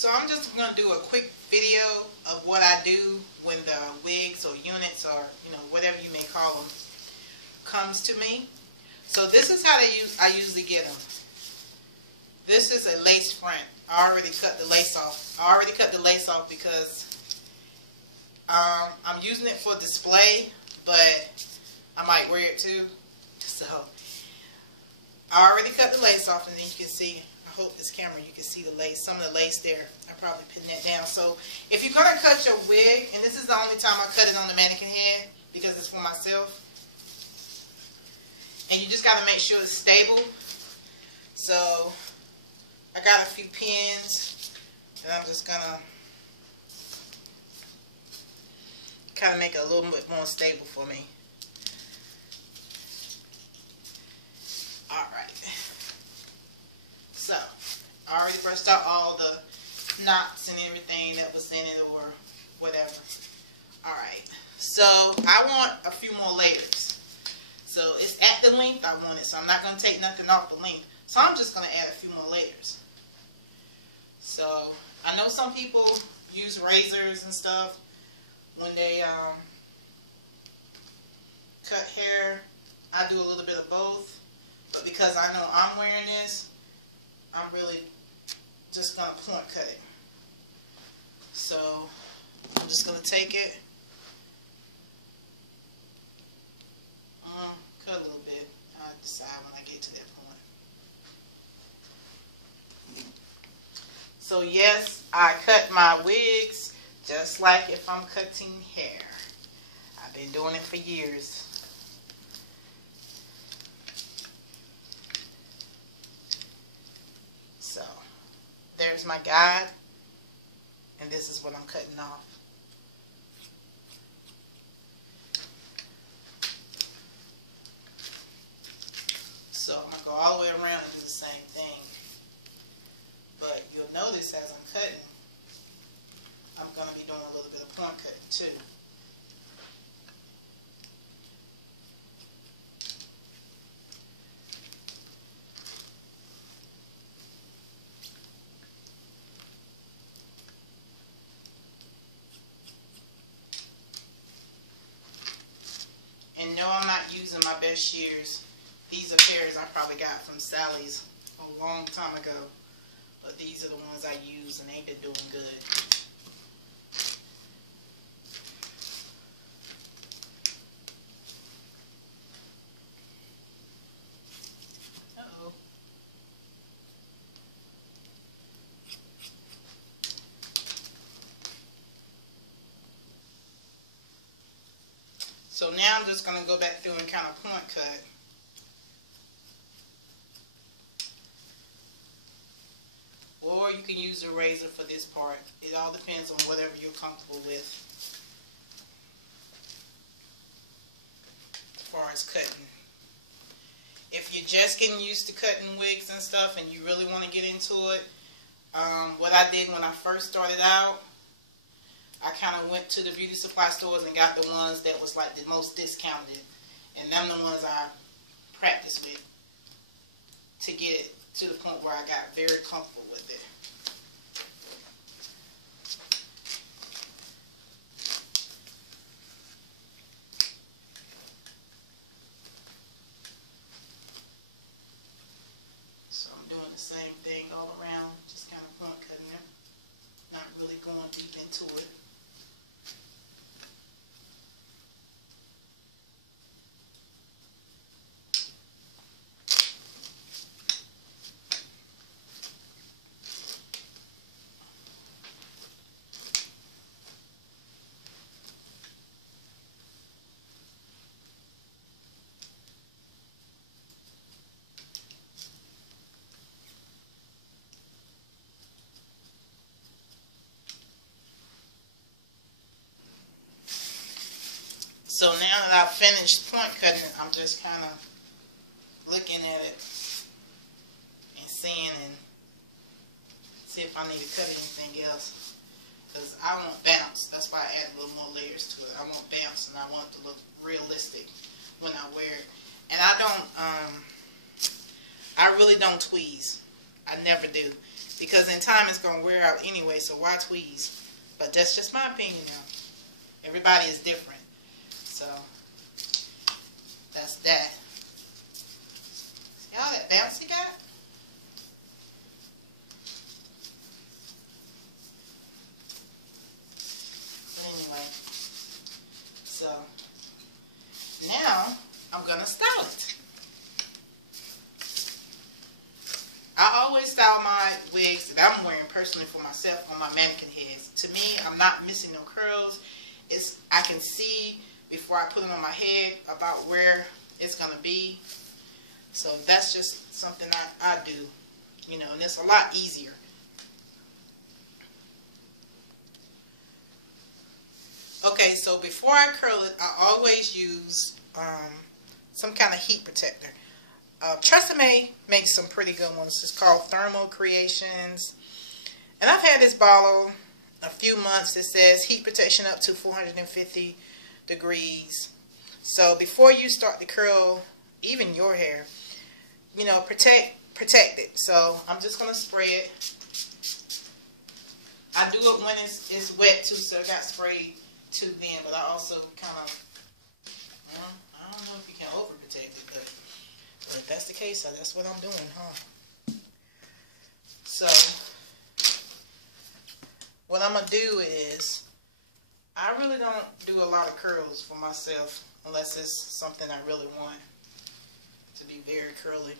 So I'm just going to do a quick video of what I do when the wigs or units or, you know, whatever you may call them, comes to me. So this is how I usually get them. This is a lace front. I already cut the lace off. I already cut the lace off because I'm using it for display, but I might wear it too. So I already cut the lace off, and then you can see, I hope this camera, you can see the lace, some of the lace there. I probably pinned that down. So if you're going to cut your wig, and this is the only time I cut it on the mannequin head because it's for myself, and you just got to make sure it's stable. So I got a few pins, and I'm just going to kind of make it a little bit more stable for me. Alright. So, I already brushed out all the knots and everything that was in it or whatever. Alright. So, I want a few more layers. So, it's at the length I want it, so I'm not going to take nothing off the length. So, I'm just going to add a few more layers. So, I know some people use razors and stuff when they cut hair. I do a little bit of both. But because I know I'm wearing this, I'm really just going to point cut it. So, I'm just going to take it, cut a little bit. I'll decide when I get to that point. So yes, I cut my wigs just like if I'm cutting hair. I've been doing it for years. So, there's my guide, and this is what I'm cutting off. So, I'm going to go all the way around and do the same thing. But you'll notice as I'm cutting, I'm going to be doing a little bit of point cutting too. And no, I'm not using my best shears. These are shears I probably got from Sally's a long time ago. But these are the ones I use, and they've been doing good. Uh-oh. So now I'm just going to go back through and kind of point cut. Or you can use a razor for this part. It all depends on whatever you're comfortable with as far as cutting. If you're just getting used to cutting wigs and stuff and you really want to get into it, what I did when I first started out, I kind of went to the beauty supply stores and got the ones that was like the most discounted. And them the ones I practiced with to get it to the point where I got very comfortable with it. So I'm doing the same thing all around, just kind of point cutting it, not really going deep into it. So now that I've finished point cutting it, I'm just kind of looking at it and seeing and see if I need to cut anything else. Because I want bounce. That's why I add a little more layers to it. I want bounce, and I want it to look realistic when I wear it. And I really don't tweeze. I never do. because in time it's going to wear out anyway, so why tweeze? But that's just my opinion now. Everybody is different. So, that's that. See all that bounce you got? But anyway, so now I'm going to style it. I always style my wigs that I'm wearing personally for myself on my mannequin heads. To me, I'm not missing no curls. I can see before I put them on my head about where it's going to be. So that's just something I do, you know, and it's a lot easier. Okay, so before I curl it, I always use some kind of heat protector. Tresemme makes some pretty good ones. It's called Thermal Creations. And I've had this bottle a few months. It says heat protection up to 450 degrees. So before you start to curl even your hair, you know, protect it. So I'm just going to spray it. I do it when it's wet too, so it got sprayed too then. But I also kind of, I don't know if you can overprotect it, but if that's the case, that's what I'm doing, huh? So, what I'm going to do is, I really don't do a lot of curls for myself unless it's something I really want to be very curly.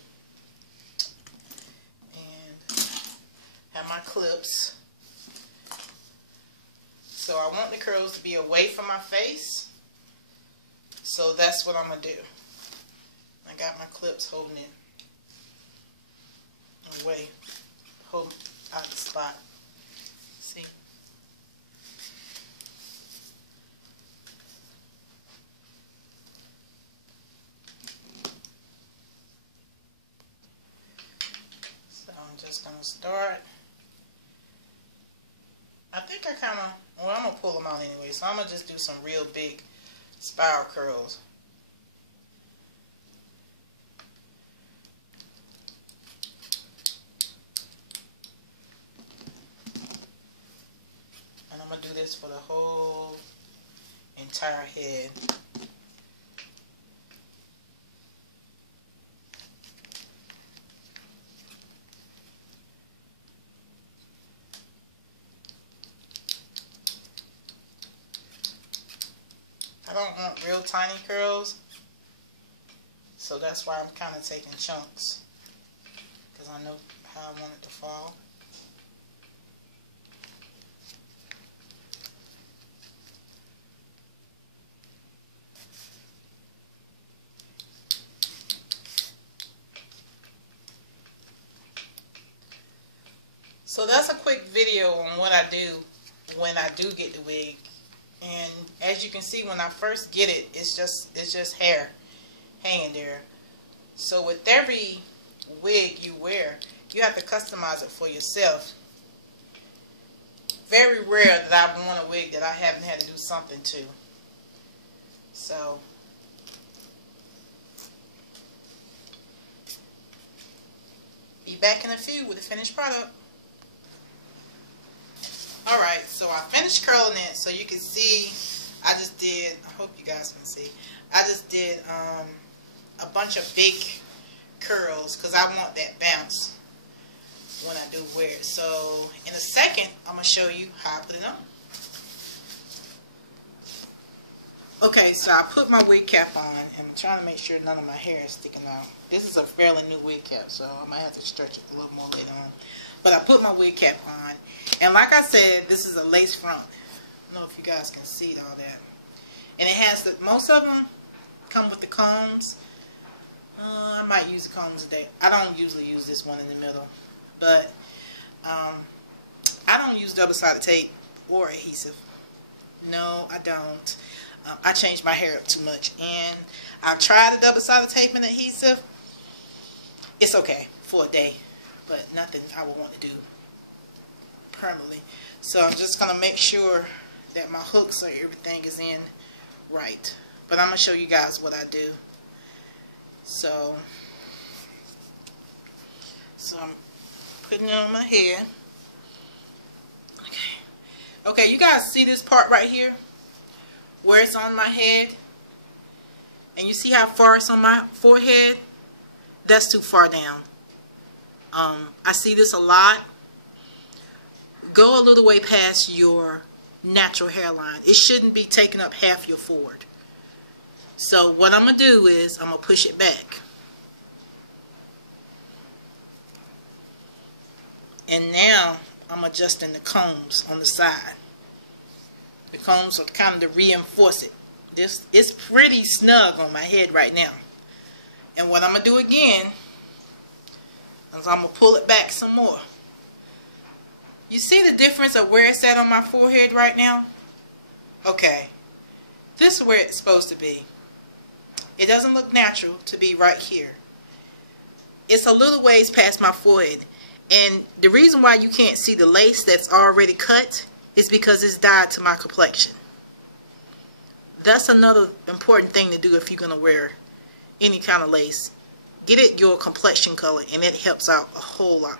And have my clips. So I want the curls to be away from my face. So that's what I'm going to do. I got my clips holding it away, hold out the spot. See? So I'm just going to start. I think I kind of, well, I'm going to pull them out anyway, so I'm going to just do some real big spiral curls. And I'm going to do this for the whole entire head. I don't want real tiny curls, so that's why I'm kind of taking chunks, because I know how I want it to fall. So that's a quick video on what I do when I do get the wig. And as you can see, when I first get it, it's just hair hanging there. So with every wig you wear, you have to customize it for yourself. Very rare that I want a wig that I haven't had to do something to. So be back in a few with the finished product. Alright, so I finished curling it, so you can see I just did, I hope you guys can see, I just did a bunch of big curls because I want that bounce when I do wear it. So in a second, I'm going to show you how I put it on. Okay, so I put my wig cap on, and I'm trying to make sure none of my hair is sticking out. This is a fairly new wig cap, so I might have to stretch it a little more later on. But I put my wig cap on, and like I said, this is a lace front. I don't know if you guys can see all that. And it has the, most of them come with the combs. I might use the combs today. I don't usually use this one in the middle, but I don't use double-sided tape or adhesive. No, I don't. I change my hair up too much, and I've tried the double-sided tape and adhesive. It's okay for a day, but nothing I would want to do permanently. So I'm just going to make sure that my hooks or everything is in right. But I'm going to show you guys what I do. So I'm putting it on my head. Okay, you guys see this part right here where it's on my head, and you see how far it's on my forehead? That's too far down. I see this a lot. Go a little way past your natural hairline. It shouldn't be taking up half your forehead. So what I'm going to do is I'm going to push it back. And now I'm adjusting the combs on the side. The combs are kind of to reinforce it. It's pretty snug on my head right now. And what I'm going to do again is I'm going to pull it back some more. You see the difference of where it's at on my forehead right now? Okay. This is where it's supposed to be. It doesn't look natural to be right here. It's a little ways past my forehead. And the reason why you can't see the lace that's already cut is because it's dyed to my complexion. That's another important thing to do if you're going to wear any kind of lace. Get it your complexion color, and it helps out a whole lot.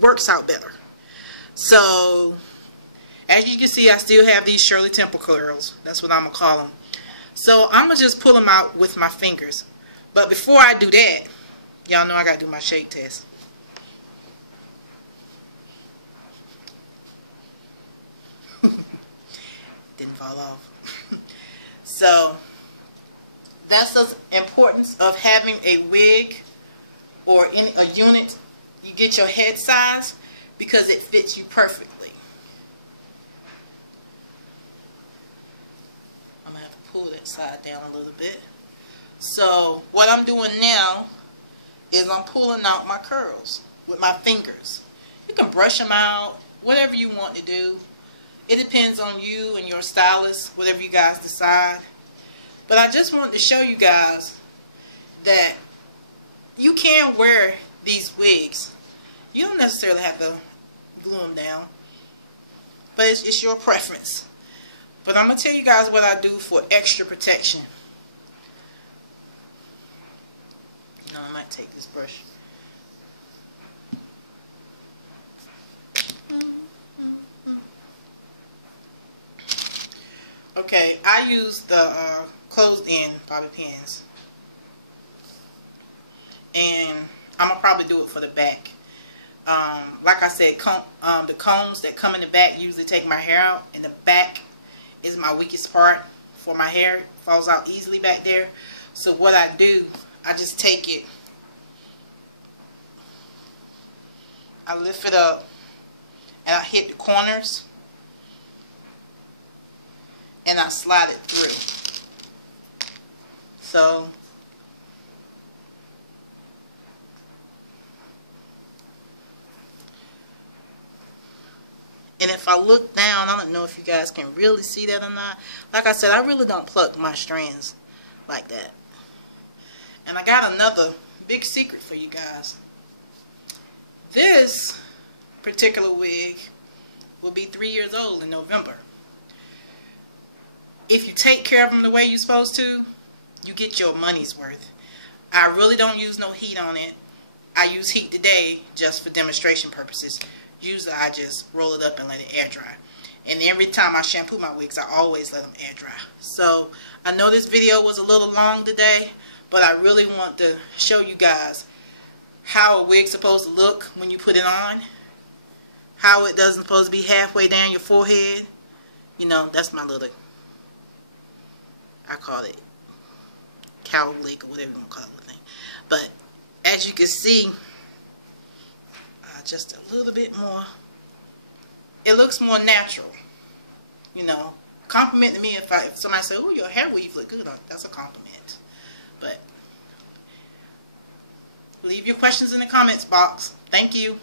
Works out better. So, as you can see, I still have these Shirley Temple curls. That's what I'm going to call them. So, I'm going to just pull them out with my fingers. But before I do that, y'all know I got to do my shake test. Didn't fall off. So that's the importance of having a wig or a unit. You get your head size because it fits you perfectly. I'm going to have to pull that side down a little bit. So what I'm doing now is I'm pulling out my curls with my fingers. You can brush them out, whatever you want to do. It depends on you and your stylist, whatever you guys decide. But I just wanted to show you guys that you can wear these wigs. You don't necessarily have to glue them down, but it's your preference. But I'm going to tell you guys what I do for extra protection. No, I might take this brush. Okay, I use the closed-end bobby pins, and I'm gonna probably do it for the back. Like I said, the combs that come in the back usually take my hair out, and the back is my weakest part for my hair. It falls out easily back there. So what I do, I just take it, I lift it up, and I hit the corners, and I slide it through. So and if I look down, I don't know if you guys can really see that or not. Like I said, I really don't pluck my strands like that. And I got another big secret for you guys. This particular wig will be 3 years old in November. If you take care of them the way you're supposed to, you get your money's worth. I really don't use no heat on it. I use heat today just for demonstration purposes. Usually I just roll it up and let it air dry. And every time I shampoo my wigs, I always let them air dry. So I know this video was a little long today, but I really want to show you guys how a wig's supposed to look when you put it on. How it doesn't supposed to be halfway down your forehead. You know, that's my little, I call it cow lick or whatever you want to call it thing. But as you can see, just a little bit more. It looks more natural. You know, compliment to me if somebody say, "Oh, your hair weave look good." That's a compliment. But leave your questions in the comments box. Thank you.